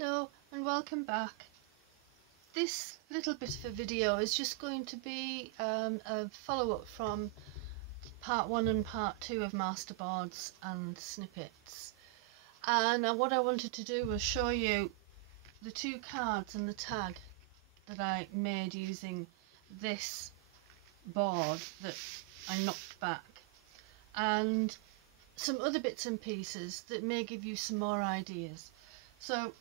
Hello and welcome back. This little bit of a video is just going to be a follow-up from part 1 and part 2 of masterboards and snippets, and what I wanted to do was show you the 2 cards and the tag that I made using this board that I knocked back, and some other bits and pieces that may give you some more ideas. So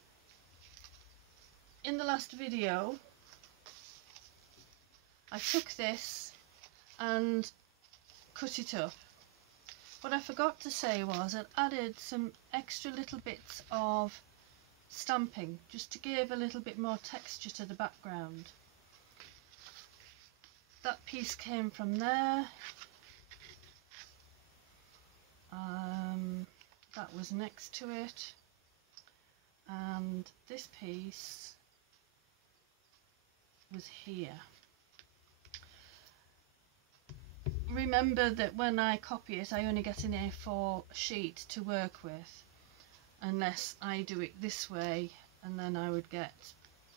in the last video I took this and cut it up. What I forgot to say was I added some extra little bits of stamping just to give a little bit more texture to the background. That piece came from there. That was next to it, and this piece was here. Remember that when I copy it, I only get an A4 sheet to work with, unless I do it this way, and then I would get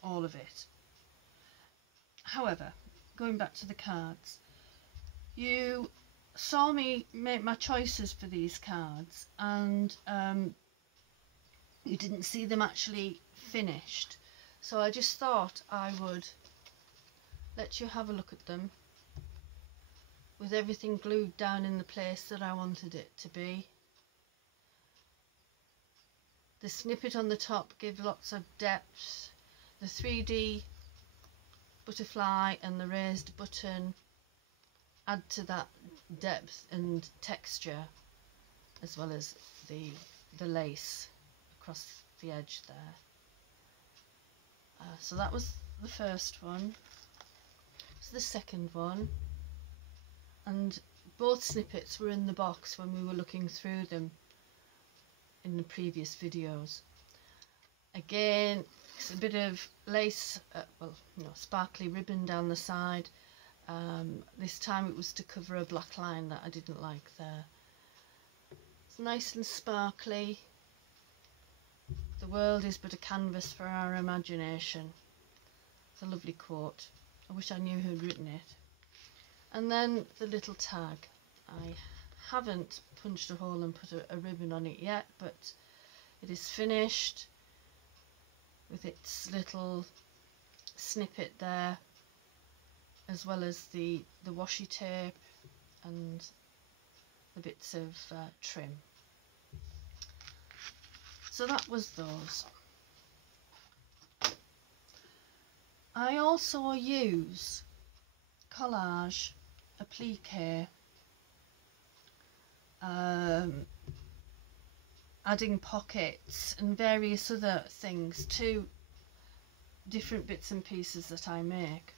all of it. However, going back to the cards, you saw me make my choices for these cards, and you didn't see them actually finished, so I just thought I would let you have a look at them with everything glued down in the place that I wanted it to be. The snippet on the top gives lots of depth. The 3D butterfly and the raised button add to that depth and texture, as well as the lace across the edge there. So that was the first one. So the second one, and both snippets were in the box when we were looking through them in the previous videos. Again, it's a bit of lace, sparkly ribbon down the side. This time it was to cover a black line that I didn't like there. It's nice and sparkly. The world is but a canvas for our imagination. It's a lovely quote. I wish I knew who'd written it. And then the little tag. I haven't punched a hole and put a ribbon on it yet, but it is finished with its little snippet there, as well as the washi tape and the bits of trim. So that was those. I also use collage, applique, adding pockets and various other things to different bits and pieces that I make.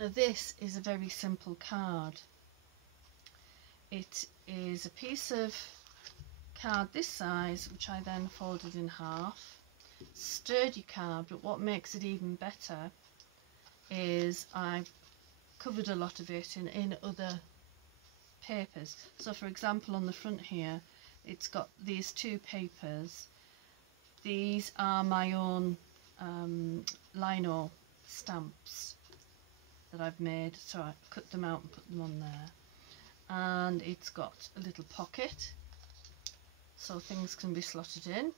Now this is a very simple card. It is a piece of card this size, which I then folded in half. Sturdy card, but what makes it even better is I've covered a lot of it in other papers. So for example, on the front here it's got these 2 papers. These are my own lino stamps that I've made, so I cut them out and put them on there. And it's got a little pocket so things can be slotted in.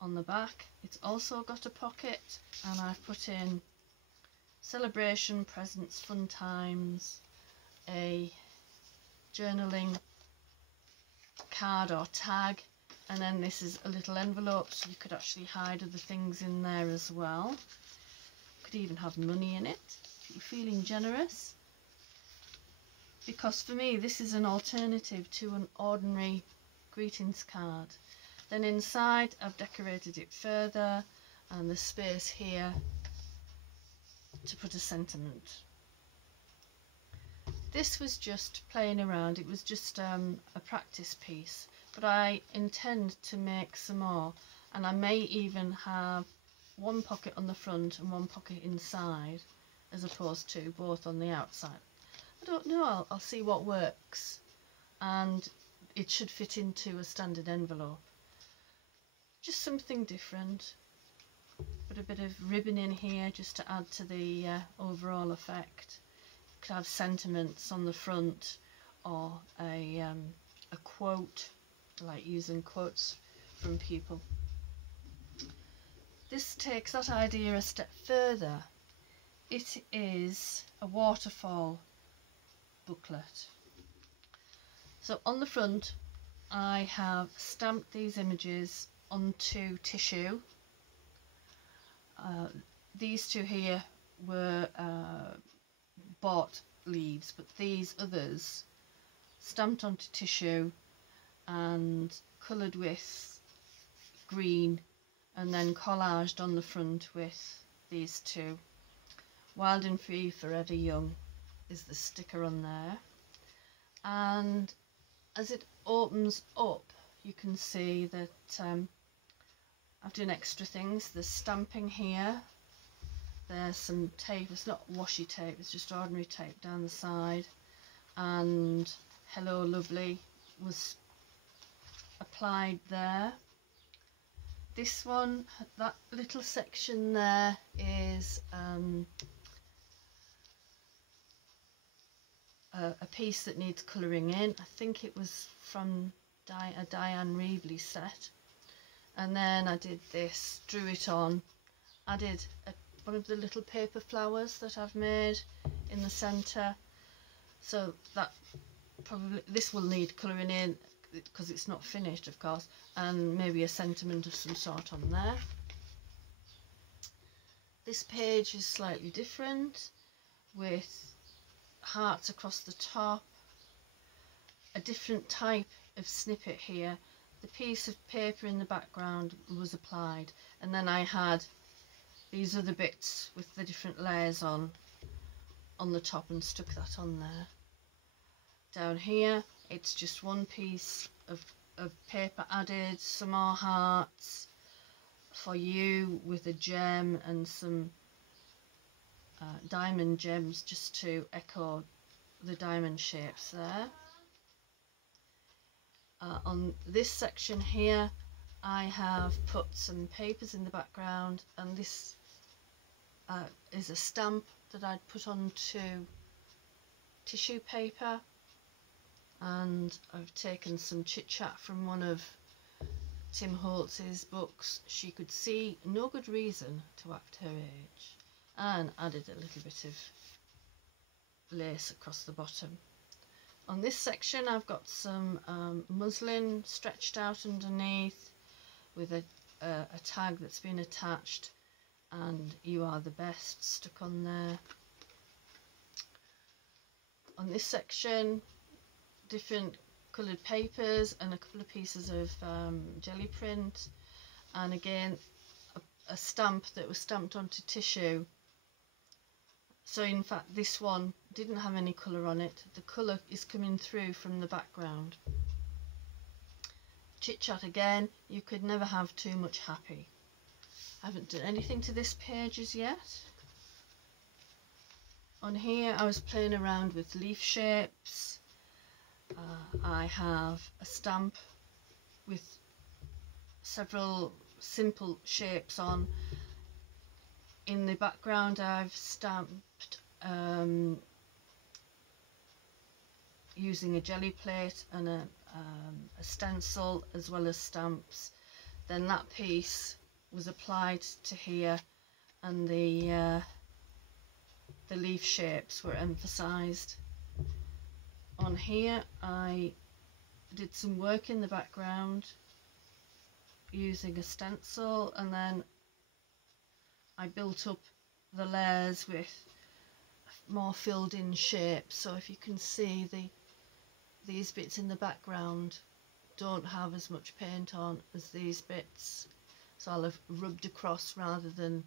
On the back it's also got a pocket, and I've put in celebration, presents, fun times, a journaling card or tag, and then this is a little envelope so you could actually hide other things in there as well. Could even have money in it if you're feeling generous, because for me this is an alternative to an ordinary greetings card. Then inside I've decorated it further, and the space here to put a sentiment. This was just playing around, it was just a practice piece, but I intend to make some more, and I may even have one pocket on the front and one pocket inside, as opposed to both on the outside. I don't know, I'll see what works, and it should fit into a standard envelope. Just something different. put a bit of ribbon in here just to add to the overall effect. You could have sentiments on the front, or a quote, like using quotes from people. This takes that idea a step further. It is a waterfall booklet. So on the front I have stamped these images onto tissue. These two here were bought leaves, but these others stamped onto tissue and coloured with green, and then collaged on the front with these two. Wild and Free, Forever Young is the sticker on there, and as it opens up you can see that I've done extra things. There's stamping here, there's some tape, it's not washi tape, it's just ordinary tape down the side, and Hello Lovely was applied there. This one, that little section there is a piece that needs colouring in. I think it was from a Diane Reevely set. And then I did this, drew it on, added one of the little paper flowers that I've made in the centre. So that probably, this will need colouring in because it's not finished, of course, and maybe a sentiment of some sort on there. This page is slightly different, with hearts across the top, a different type of snippet here. The piece of paper in the background was applied, and then I had these other bits with the different layers on the top and stuck that on there. Down here it's just one piece of paper added, some more hearts for you with a gem and some diamond gems just to echo the diamond shapes there. On this section here I have put some papers in the background, and this is a stamp that I'd put onto tissue paper, and I've taken some chit chat from one of Tim Holtz's books, She Could See No Good Reason to Act Her Age, and added a little bit of lace across the bottom. On this section I've got some muslin stretched out underneath with a tag that's been attached, and You Are the Best stuck on there. On this section, different coloured papers and a couple of pieces of jelly print, and again a stamp that was stamped onto tissue. So in fact this one didn't have any colour on it, the colour is coming through from the background. Chit Chat again, you could never have too much happy. I haven't done anything to this page as yet. On here I was playing around with leaf shapes. I have a stamp with several simple shapes on. In the background I've stamped using a jelly plate and a stencil as well as stamps. Then that piece was applied to here, and the leaf shapes were emphasised. On here I did some work in the background using a stencil, and then I built up the layers with more filled in shapes. So if you can see, these bits in the background don't have as much paint on as these bits, so I'll have rubbed across rather than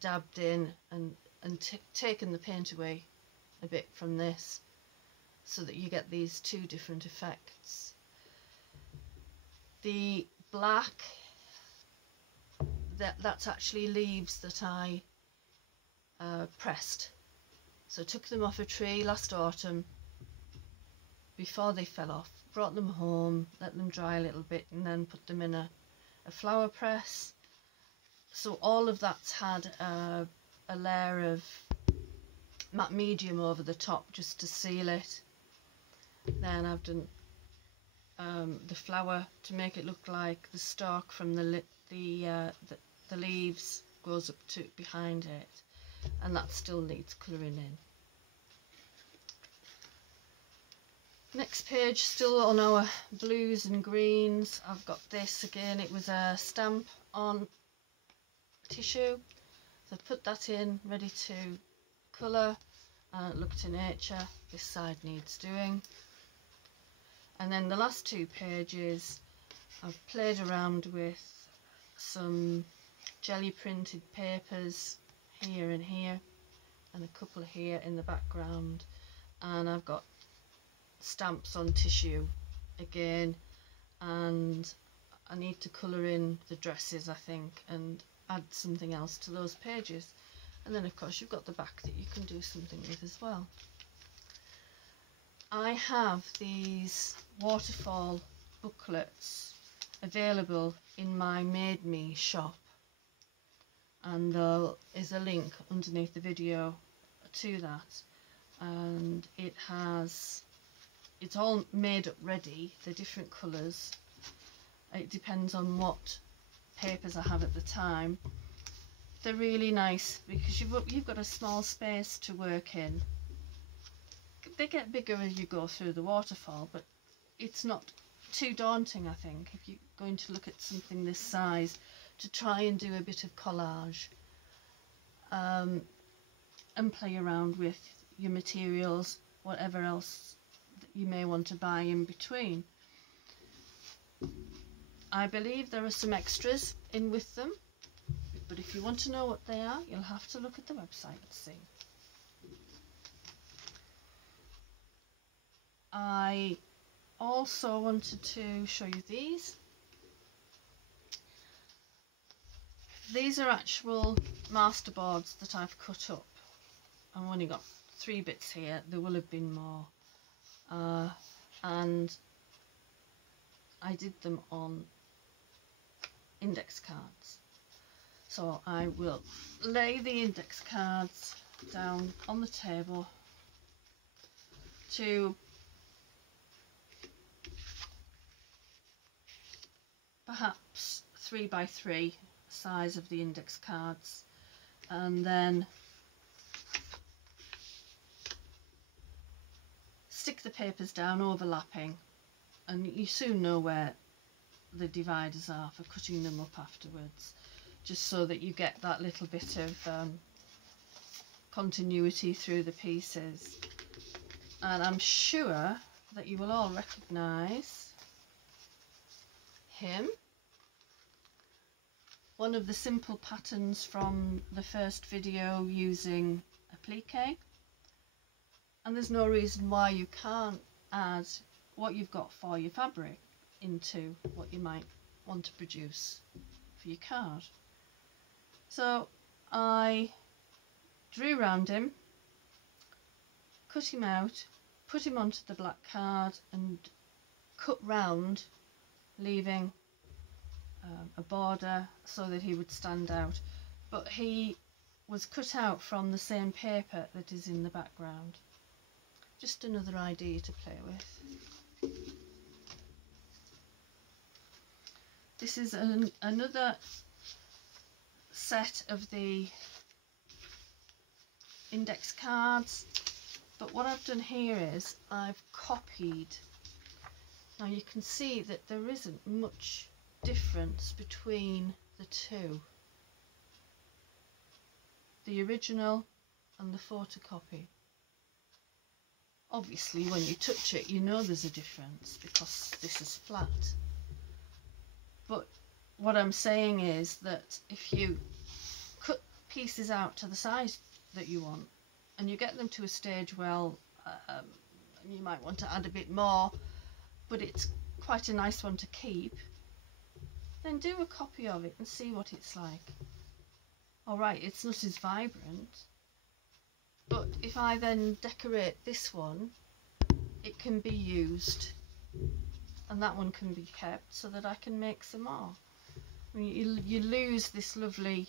dabbed in, and taken the paint away a bit from this, so that you get these two different effects. The black, that's actually leaves that I pressed. So I took them off a tree last autumn before they fell off, brought them home, let them dry a little bit, and then put them in a flower press, so all of that's had a layer of matte medium over the top just to seal it. Then I've done the flower to make it look like the stalk from the leaves goes up to behind it, and that still needs colouring in. Next page, still on our blues and greens, I've got this again. It was a stamp on tissue, so I put that in, ready to colour, and look to nature. This side needs doing. And then the last two pages, I've played around with some jelly printed papers here and here, and a couple here in the background, and I've got stamps on tissue again, and I need to colour in the dresses, I think, and add something else to those pages. And then of course you've got the back that you can do something with as well. I have these waterfall booklets available in my Made Me shop, and there is a link underneath the video to that, and it's all made up ready. They're different colours. It depends on what papers I have at the time. They're really nice because you've got a small space to work in. They get bigger as you go through the waterfall, but it's not too daunting, I think, if you're going to look at something this size, to try and do a bit of collage and play around with your materials, whatever else that you may want to buy in between. I believe there are some extras in with them, but if you want to know what they are, you'll have to look at the website and see. I also wanted to show you these. These are actual masterboards that I've cut up. I've only got 3 bits here. There will have been more. And I did them on index cards. So I will lay the index cards down on the table to perhaps 3 by 3 size of the index cards, and then stick the papers down overlapping, and you soon know where the dividers are for cutting them up afterwards, just so that you get that little bit of continuity through the pieces. And I'm sure that you will all recognise him. One of the simple patterns from the first video using Applique, and there's no reason why you can't add what you've got for your fabric into what you might want to produce for your card. So I drew round him, cut him out, put him onto the black card and cut round, leaving a border so that he would stand out, but he was cut out from the same paper that is in the background. Just another idea to play with. This is another set of the index cards, but what I've done here is I've copied. Now you can see that there isn't much difference between the two, the original and the photocopy. Obviously when you touch it you know there's a difference because this is flat, but what I'm saying is that if you cut pieces out to the size that you want and you get them to a stage, well, you might want to add a bit more, but it's quite a nice one to keep, then do a copy of it and see what it's like. Alright, it's not as vibrant, but if I then decorate this one, it can be used, and that one can be kept so that I can make some more. You lose this lovely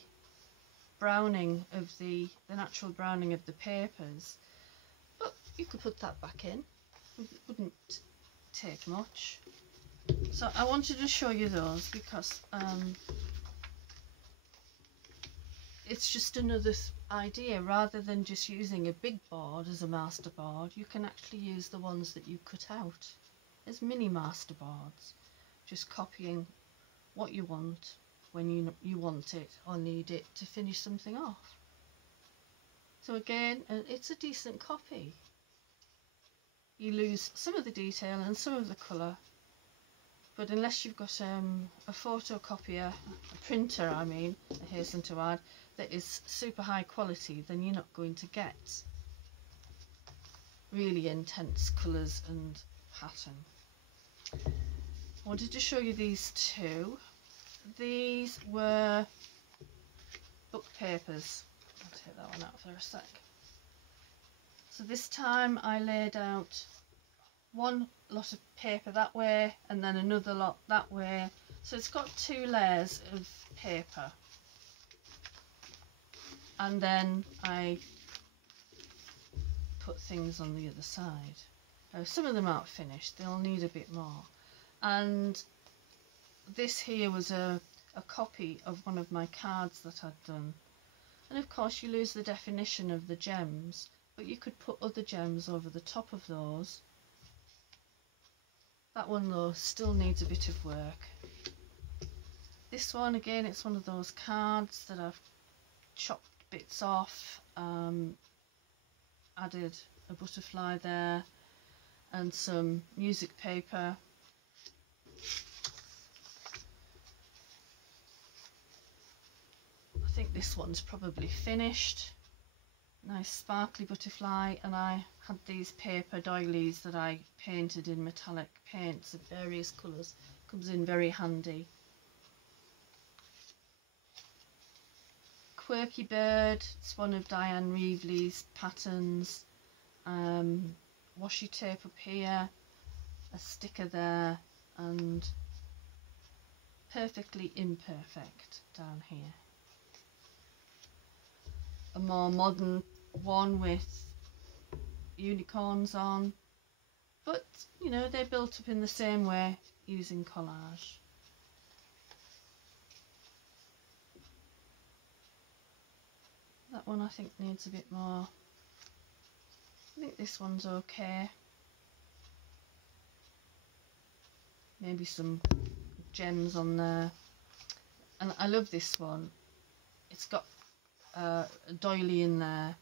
browning of the natural browning of the papers, but you could put that back in. It wouldn't take much. So I wanted to show you those because it's just another idea. Rather than just using a big board as a master board, you can actually use the ones that you cut out as mini master boards, just copying what you want when you want it or need it to finish something off. So again, it's a decent copy. You lose some of the detail and some of the colour, but unless you've got a photocopier, a printer I hasten to add, that is super high quality, then you're not going to get really intense colours and pattern. I wanted to show you these two. These were book papers. I'll take that one out for a sec. So this time I laid out one lot of paper that way and then another lot that way. So it's got two layers of paper. And then I put things on the other side. Some of them aren't finished, they'll need a bit more. And this here was a copy of one of my cards that I'd done. And of course you lose the definition of the gems, but you could put other gems over the top of those. That one though still needs a bit of work. This one again, it's one of those cards that I've chopped bits off, added a butterfly there and some music paper. I think this one's probably finished. Nice sparkly butterfly, and I had these paper doilies that I painted in metallic paints of various colours. Comes in very handy. Quirky Bird, it's one of Diane Reevely's patterns. Washi tape up here, a sticker there, and perfectly imperfect down here. A more modern one with unicorns on, but you know, they're built up in the same way using collage. That one I think needs a bit more. I think this one's okay. Maybe some gems on there. And I love this one. It's got a doily in there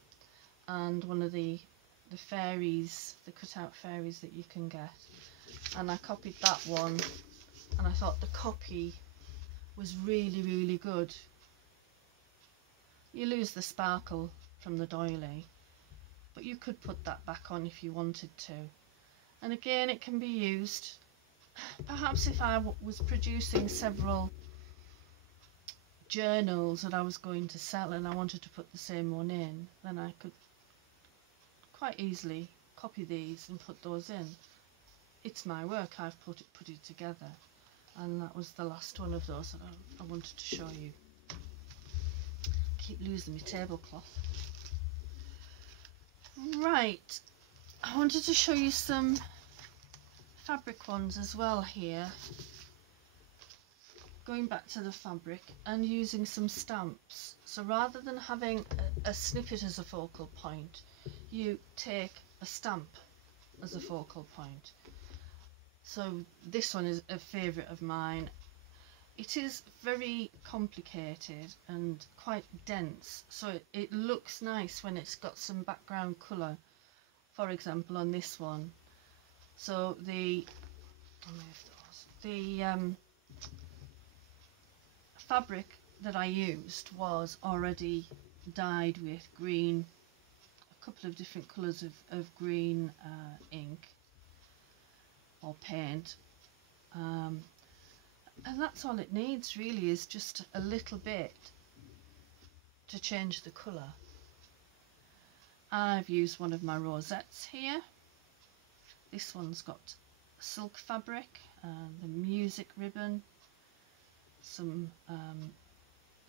and one of the fairies, the cut-out fairies that you can get. And I copied that one, and I thought the copy was really, really good. You lose the sparkle from the doily, but you could put that back on if you wanted to. And again, it can be used, perhaps if I was producing several journals that I was going to sell and I wanted to put the same one in, then I could quite easily copy these and put those in. It's my work, I've put it together, and that was the last one of those that I wanted to show you. Keep losing my tablecloth. Right, I wanted to show you some fabric ones as well here. Going back to the fabric and using some stamps. So rather than having a snippet as a focal point, you take a stamp as a focal point. So this one is a favourite of mine. It is very complicated and quite dense, so it looks nice when it's got some background colour, for example on this one. So the fabric that I used was already dyed with green, a couple of different colours of green ink or paint, and that's all it needs really, is just a little bit to change the colour. I've used one of my rosettes here. This one's got silk fabric and the music ribbon. some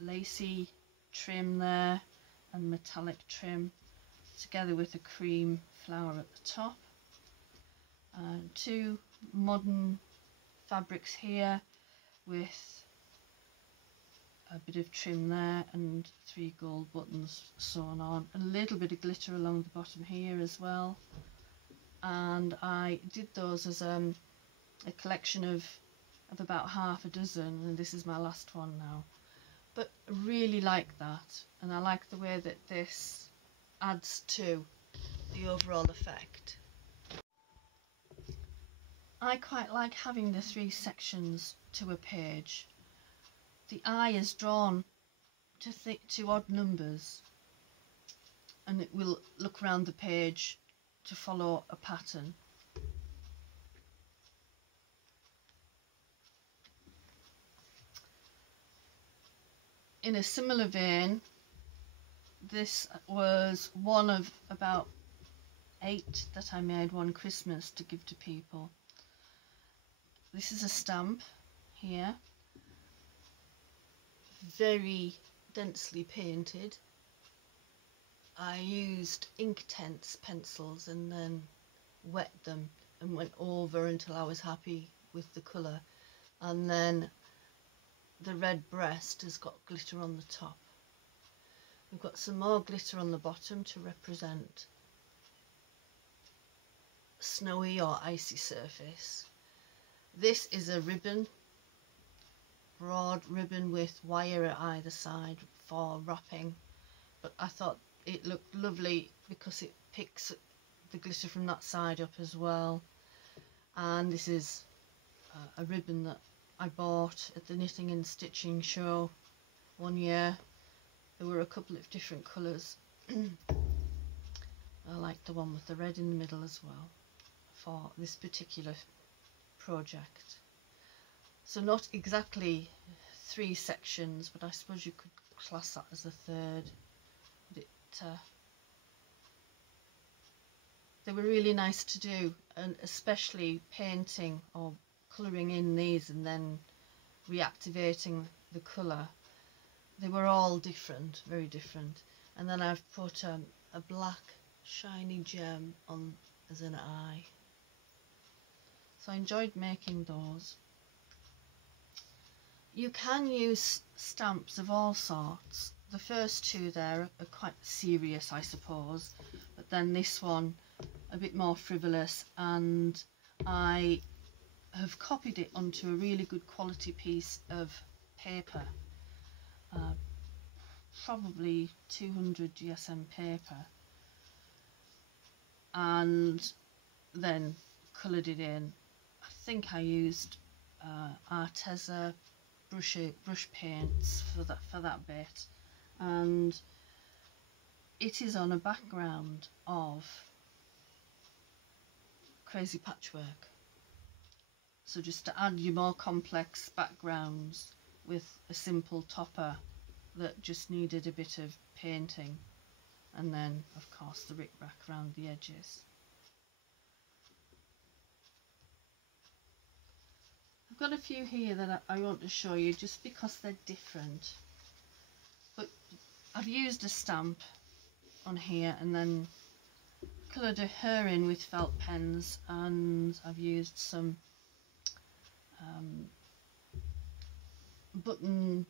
lacy trim there and metallic trim, together with a cream flower at the top. Two modern fabrics here with a bit of trim there and 3 gold buttons sewn on, a little bit of glitter along the bottom here as well. And I did those as a collection of about half a dozen, and this is my last one now. But I really like that, and I like the way that this adds to the overall effect. I quite like having the 3 sections to a page. The eye is drawn to odd numbers, and it will look around the page to follow a pattern. In a similar vein, this was one of about 8 that I made one Christmas to give to people. This is a stamp here, very densely painted. I used Inktense pencils and then wet them and went over until I was happy with the colour, and then the red breast has got glitter on the top. We've got some more glitter on the bottom to represent snowy or icy surface. This is a ribbon, broad ribbon with wire at either side for wrapping, but I thought it looked lovely because it picks the glitter from that side up as well. And this is a ribbon that I bought at the Knitting and Stitching show one year. There were a couple of different colours. I like the one with the red in the middle as well for this particular project. So not exactly 3 sections, but I suppose you could class that as a third. But they were really nice to do, and especially painting or colouring in these and then reactivating the colour. They were all different, very different. And then I've put a black shiny gem on as an eye. So I enjoyed making those. You can use stamps of all sorts. The first 2 there are quite serious, I suppose, but then this one a bit more frivolous, and I have copied it onto a really good quality piece of paper, probably 200 GSM paper, and then coloured it in. I think I used Arteza brush paints for that bit, and it is on a background of crazy patchwork. So just to add your more complex backgrounds with a simple topper that just needed a bit of painting, and then of course the rickrack around the edges. I've got a few here that I want to show you just because they're different, but I've used a stamp on here and then coloured her in with felt pens, and I've used some button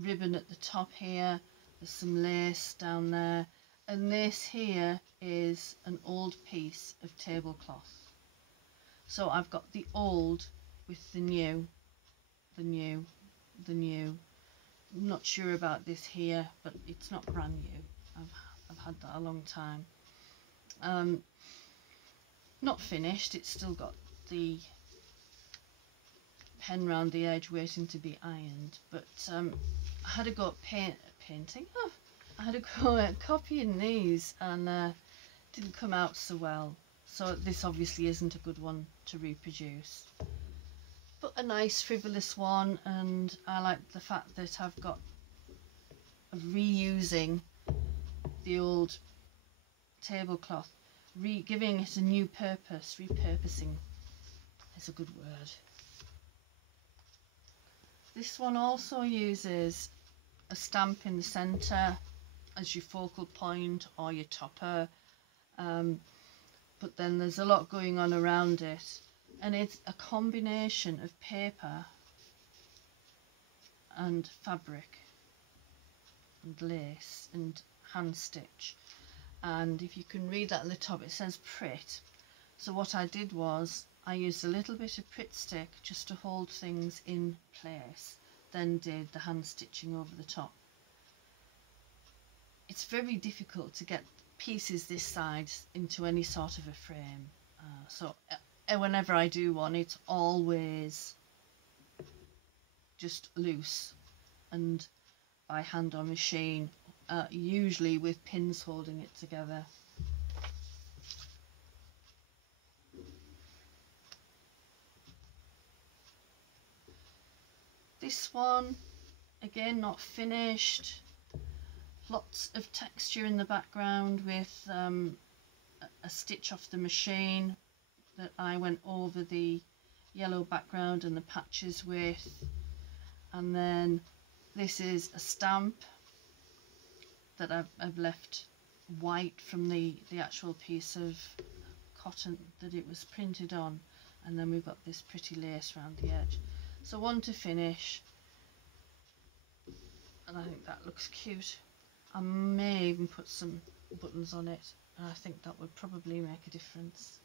ribbon at the top here. There's some lace down there, and this here is an old piece of tablecloth. So I've got the old with the new, the new, the new. I'm not sure about this here, but it's not brand new. I've had that a long time. Not finished, it's still got the pen round the edge waiting to be ironed, but I had to go painting. Oh, I had to go copying these, and didn't come out so well. So this obviously isn't a good one to reproduce, but a nice frivolous one. And I like the fact that I've got reusing the old tablecloth, giving it a new purpose. Repurposing is a good word. This one also uses a stamp in the centre as your focal point or your topper, but then there's a lot going on around it, and it's a combination of paper and fabric and lace and hand stitch. And if you can read that at the top, it says Prit. So what I did was I used a little bit of Prit stick just to hold things in place, then did the hand stitching over the top. It's very difficult to get pieces this size into any sort of a frame, so whenever I do one, it's always just loose and by hand or machine, usually with pins holding it together. This one, again, not finished. Lots of texture in the background with a stitch off the machine that I went over the yellow background and the patches with. And then this is a stamp that I've left white from the actual piece of cotton that it was printed on. And then we've got this pretty lace around the edge. So one to finish, and I think that looks cute. I may even put some buttons on it, and I think that would probably make a difference.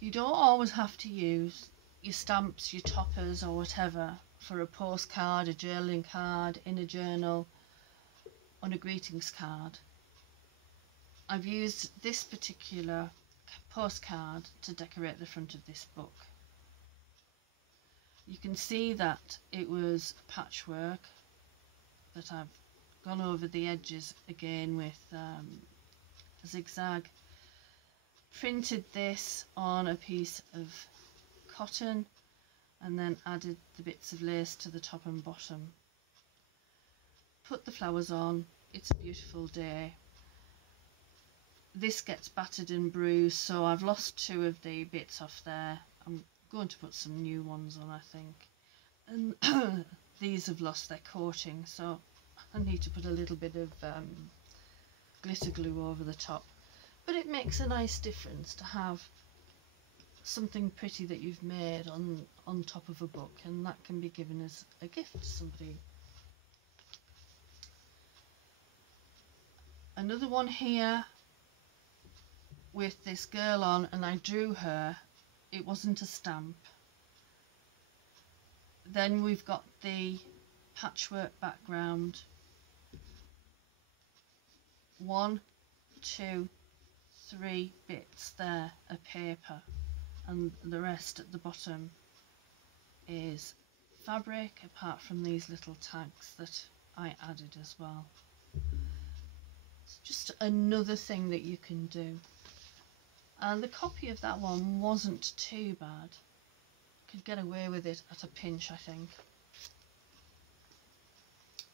You don't always have to use your stamps, your toppers or whatever for a postcard, a journaling card, in a journal, on a greetings card. I've used this particular postcard to decorate the front of this book. You can see that it was patchwork, that I've gone over the edges again with a zigzag, printed this on a piece of cotton and then added the bits of lace to the top and bottom. Put the flowers on. It's a beautiful day. This gets battered and bruised, so I've lost 2 of the bits off there. I'm going to put some new ones on, I think. And these have lost their coating, so I need to put a little bit of glitter glue over the top. But it makes a nice difference to have something pretty that you've made on top of a book, and that can be given as a gift to somebody. Another one here with this girl on, and I drew her. It wasn't a stamp. Then we've got the patchwork background. 1, 2, 3 bits there of paper, and the rest at the bottom is fabric, apart from these little tags that I added as well. It's just another thing that you can do. And the copy of that one wasn't too bad. Could get away with it at a pinch, I think.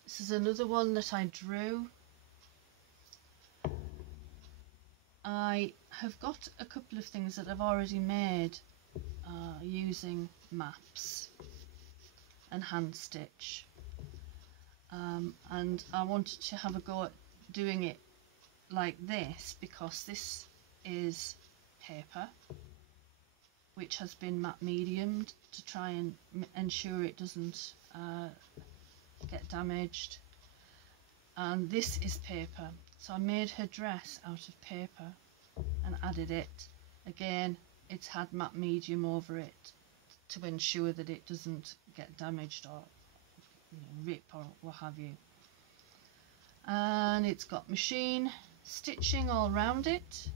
This is another one that I drew. I have got a couple of things that I've already made using maps and hand stitch, and I wanted to have a go at doing it like this because this is paper which has been matte mediumed to try and ensure it doesn't get damaged, and this is paper. So I made her dress out of paper and added it. Again, it's had matte medium over it to ensure that it doesn't get damaged or rip or what have you. And it's got machine stitching all round it,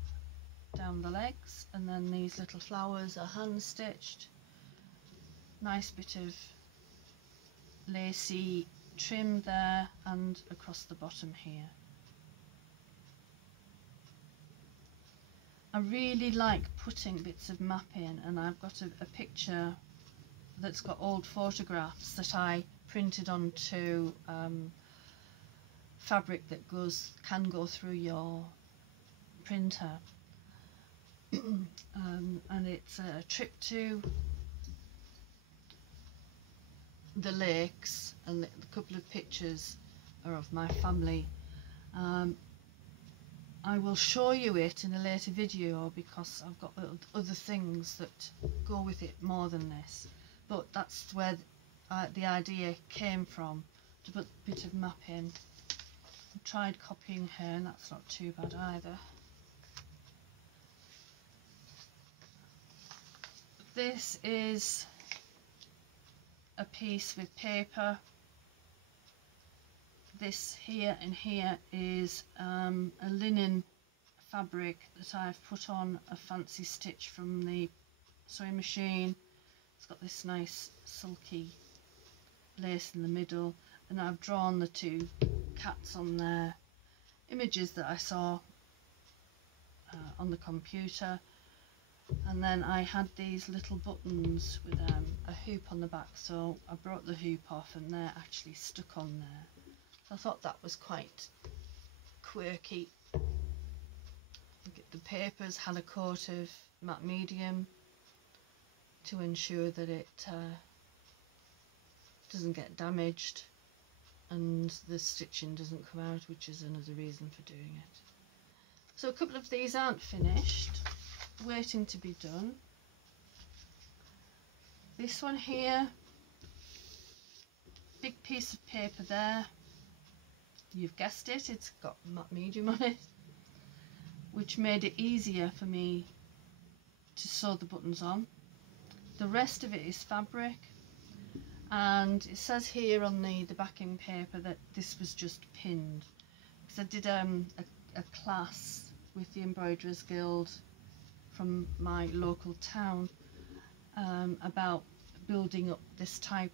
down the legs, and then these little flowers are hand stitched. Nice bit of lacy trim there and across the bottom here. I really like putting bits of map in, and I've got a picture that's got old photographs that I printed onto fabric that can go through your printer. And it's a trip to the lakes, and the couple of pictures are of my family. I will show you it in a later video because I've got other things that go with it more than this, but that's where the idea came from, to put a bit of map in. I tried copying her and that's not too bad either. This is a piece with paper. This here and here is a linen fabric that I've put on a fancy stitch from the sewing machine. It's got this nice silky lace in the middle, and I've drawn the two cats on there, images that I saw on the computer. And then I had these little buttons with a hoop on the back, so I brought the hoop off and they're actually stuck on there. So I thought that was quite quirky. The papers had a coat of matte medium to ensure that it doesn't get damaged and the stitching doesn't come out, which is another reason for doing it. So a couple of these aren't finished, waiting to be done. This one here, big piece of paper there, you've guessed it, it's got matte medium on it, which made it easier for me to sew the buttons on. The rest of it is fabric, and it says here on the backing paper that this was just pinned, because I did a class with the Embroiderers Guild from my local town about building up this type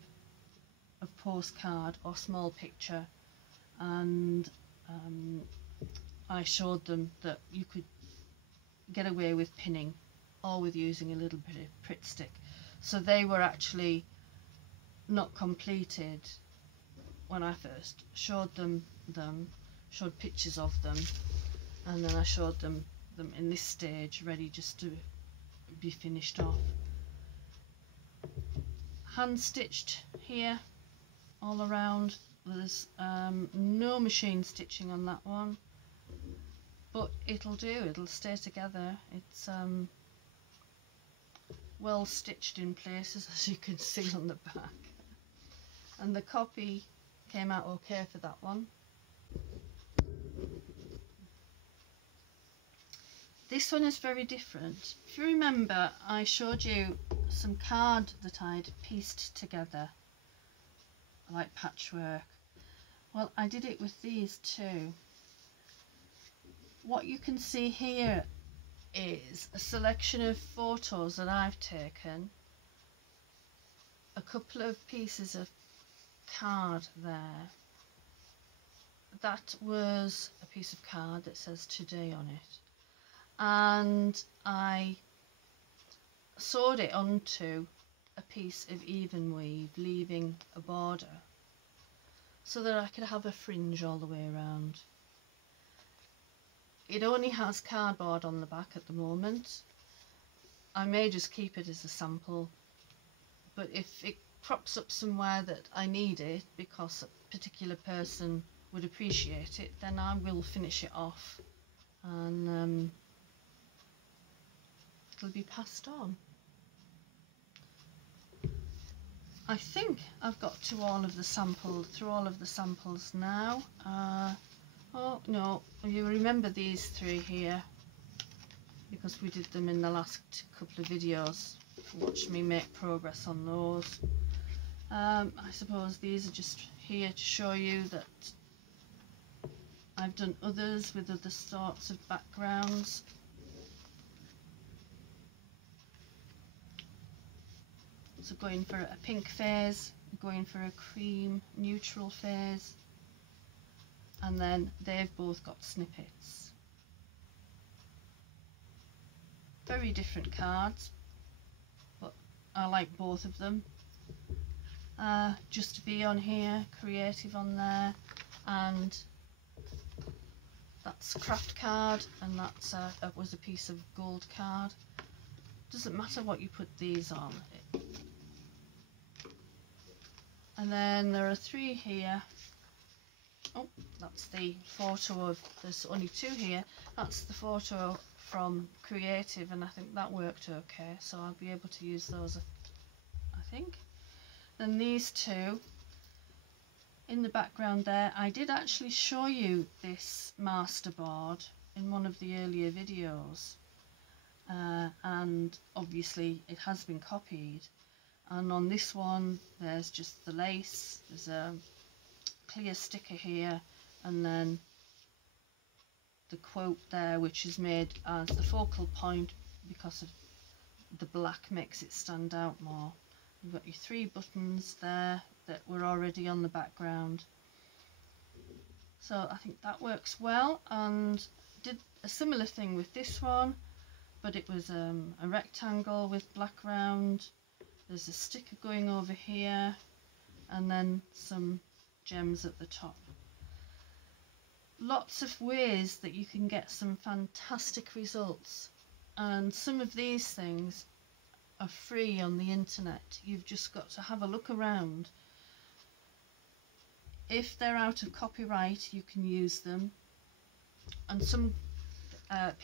of postcard or small picture, and I showed them that you could get away with pinning or with using a little bit of Pritt stick. So they were actually not completed when I first showed them, showed pictures of them, and then I showed them in this stage, ready just to be finished off. Hand stitched here all around. There's no machine stitching on that one, but it'll do, it'll stay together. It's well stitched in places, as you can see on the back, and the copy came out okay for that one. This one is very different. If you remember, I showed you some card that I'd pieced together like patchwork. Well, I did it with these too. What you can see here is a selection of photos that I've taken, a couple of pieces of card there. That was a piece of card that says today on it, and I sewed it onto a piece of even weave, leaving a border so that I could have a fringe all the way around. It only has cardboard on the back at the moment. I may just keep it as a sample, but if it crops up somewhere that I need it because a particular person would appreciate it, then I will finish it off and it'll be passed on. I think I've got through all of the samples now. Oh no, you remember these three here because we did them in the last couple of videos. Watch me make progress on those. I suppose these are just here to show you that I've done others with other sorts of backgrounds. So going for a pink phase, going for a cream neutral phase, and then they've both got snippets. Very different cards, but I like both of them. Just to be on here, creative on there, and that's craft card, and that's was a piece of gold card. Doesn't matter what you put these on. And then there are 3 here. Oh, that's the photo of, there's only 2 here. That's the photo from Creative, and I think that worked okay, so I'll be able to use those, I think. Then these 2 in the background there. I did actually show you this masterboard in one of the earlier videos, and obviously it has been copied. And on this one there's just the lace, there's a clear sticker here, and then the quote there, which is made as the focal point because of the black makes it stand out more. You've got your 3 buttons there that were already on the background, so I think that works well. And did a similar thing with this one, but it was a rectangle with black round. There's a sticker going over here, and then some gems at the top. Lots of ways that you can get some fantastic results, and some of these things are free on the internet. You've just got to have a look around. If they're out of copyright, you can use them, and some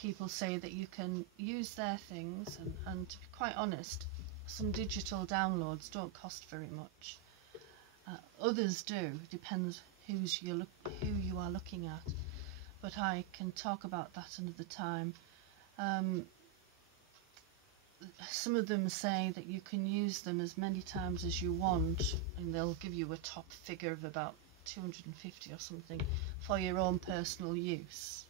people say that you can use their things, and to be quite honest, some digital downloads don't cost very much. Others do, depends who you are looking at, but I can talk about that another time. Some of them say that you can use them as many times as you want, and they'll give you a top figure of about 250 or something for your own personal use,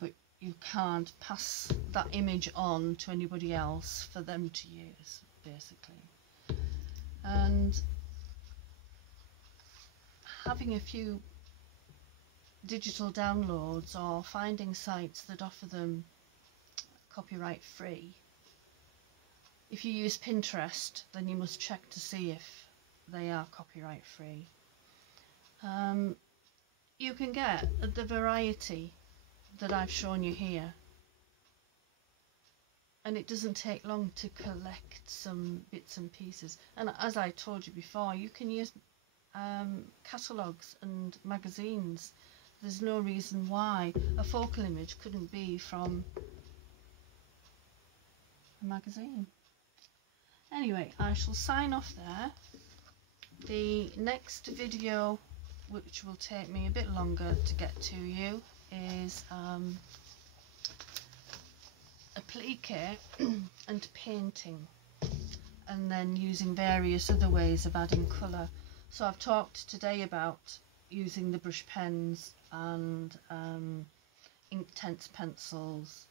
but you can't pass that image on to anybody else for them to use, basically. And having a few digital downloads or finding sites that offer them copyright free. If you use Pinterest, then you must check to see if they are copyright free. You can get the variety that I've shown you here, and it doesn't take long to collect some bits and pieces. And as I told you before, you can use catalogues and magazines. There's no reason why a focal image couldn't be from a magazine. Anyway, I shall sign off there. The next video, which will take me a bit longer to get to you, is applique and painting, and then using various other ways of adding colour. So I've talked today about using the brush pens and Inktense pencils,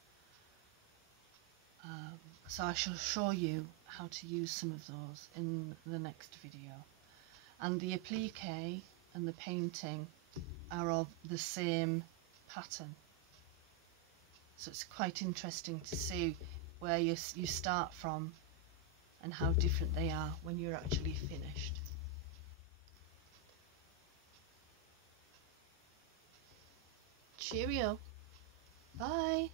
so I shall show you how to use some of those in the next video. And the applique and the painting are of the same pattern, so it's quite interesting to see where you start from and how different they are when you're actually finished. Cheerio. Bye.